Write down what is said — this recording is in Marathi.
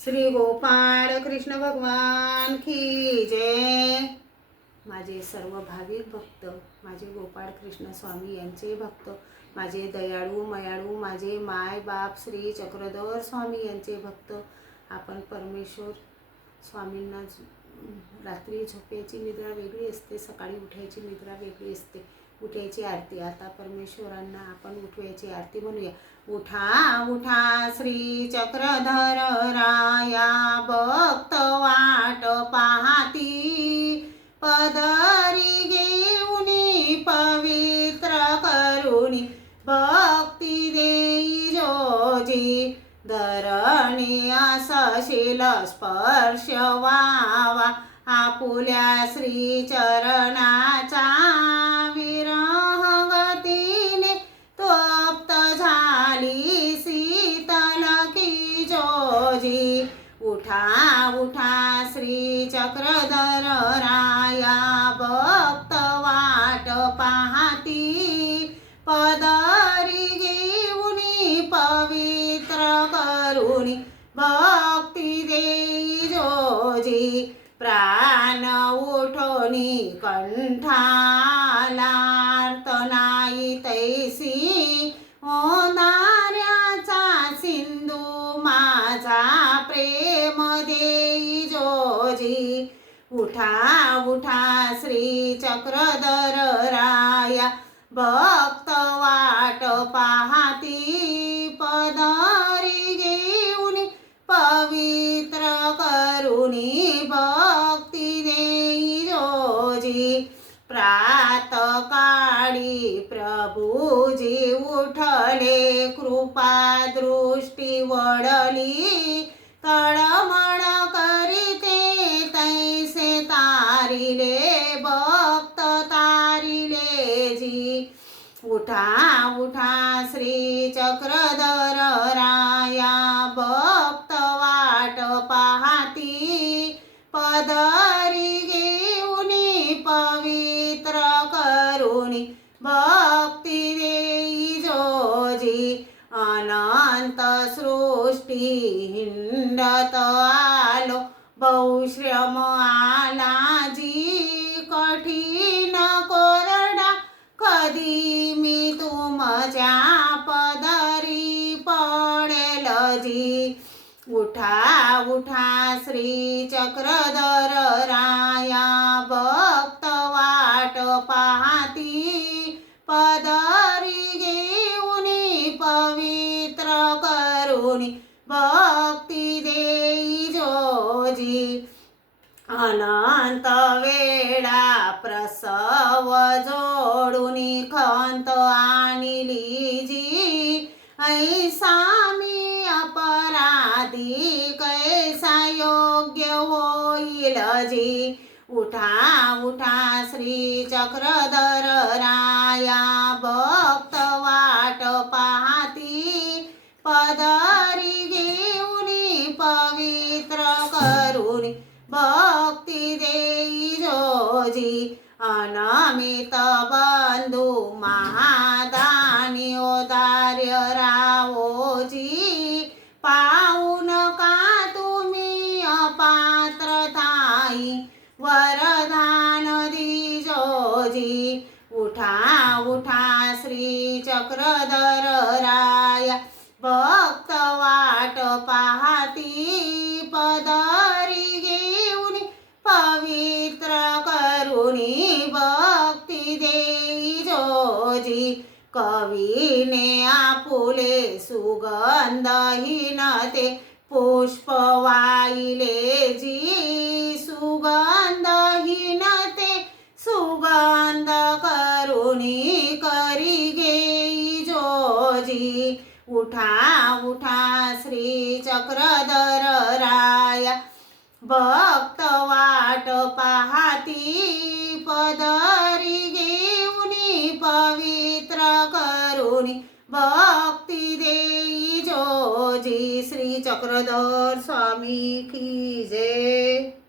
श्री गोपाळ कृष्ण भगवान की जय। माझे सर्व भाविक भक्त, माझे गोपाळ कृष्ण स्वामी यांचे भक्त, माझे दयाळू मयाळू माझे माय बाप श्री चक्रधर स्वामी यांचे भक्त, आपण परमेश्वर स्वामींना रात्री झोपेची निद्रा वेगळी असते, सकाळी उठायची निद्रा वेगळी असते। उठायची आरती, आता परमेश्वरांना आपण उठवायची आरती म्हणूया। उठा उठा श्री चक्रधर राया, भक्त वाट पाहती, पदरी घेऊनी पवित्र करुणी, भक्ती देई जोजी, धरणी असशील स्पर्श व्हावा, आपुल्या श्री चरणाचा, विरह गतीने तप्त झाली शीतल की जोजी। उठा उठा श्री चक्रधर राया, भक्त वाट पाहती, पदरी घेऊनी पवित्र करुणी, भक्ती देई जोजी, प्राण उठोनी कंठाला नाही तैसी, ओंधाऱ्याचा सिंधू माझा प्रेम देई जोजी। उठा उठा श्री चक्रधर राया, भक्त वाट पाहती, पदरी घेऊनी पवित्र करुणी, भक्ती देई जोजी। प्रातकाळी प्रभुजी उठले, कृपा दृष्टी वळली, तळमळ करीते तैसे तारिले, भक्त तारिले जी। उठा उठा श्री चक्रधर राया, भक्त वाट पाहती, पदरी घेऊनी पवित्र करुणी, भक्ती देई जोजी। अनंत सृष्टी हिंडत आलो, बहुश्रम आला जी, कठीण कोरडा कधी मी तुमच्या पदरी पडेल जी। उठा उठा श्री चक्रधर राया, भक्त वाट पाहती, पदरी घेऊनी पवित्र करुणी, भक्ती देई जोजी। अनंत वेळा प्रसव जोडूनी खंत आणली जी, ऐसा मी अपराधी कैसा योग्य होईल जी। उठा उठा श्री चक्रधर राया, भक्त वाट पाहती, पदरी घेऊनी पवित्र करुणी, भक्ती देई जोजी। अनमित बंधू महादानी औदार्य रावोजी, पाहून का तुम्ही अपात्र थाई, वरदान दी जोजी। उठा उठा श्री चक्रधर राया, भक्त वाट पाहती, पदरी घेऊनी पवित्र करुणी, भक्ती देई जोजी। कवीने आपुले सुगंधहीन ते पुष्प वाहिले जी, सुगंधहीन ते सुगंध करुणी, करी घेई जोजी। उठा उठा श्री चक्रधर राया, भक्त वाट पाहती, पदरी घेऊनी पवित्र करुणी, भक्ती देई जोजी। श्री चक्रधर स्वामी की जय।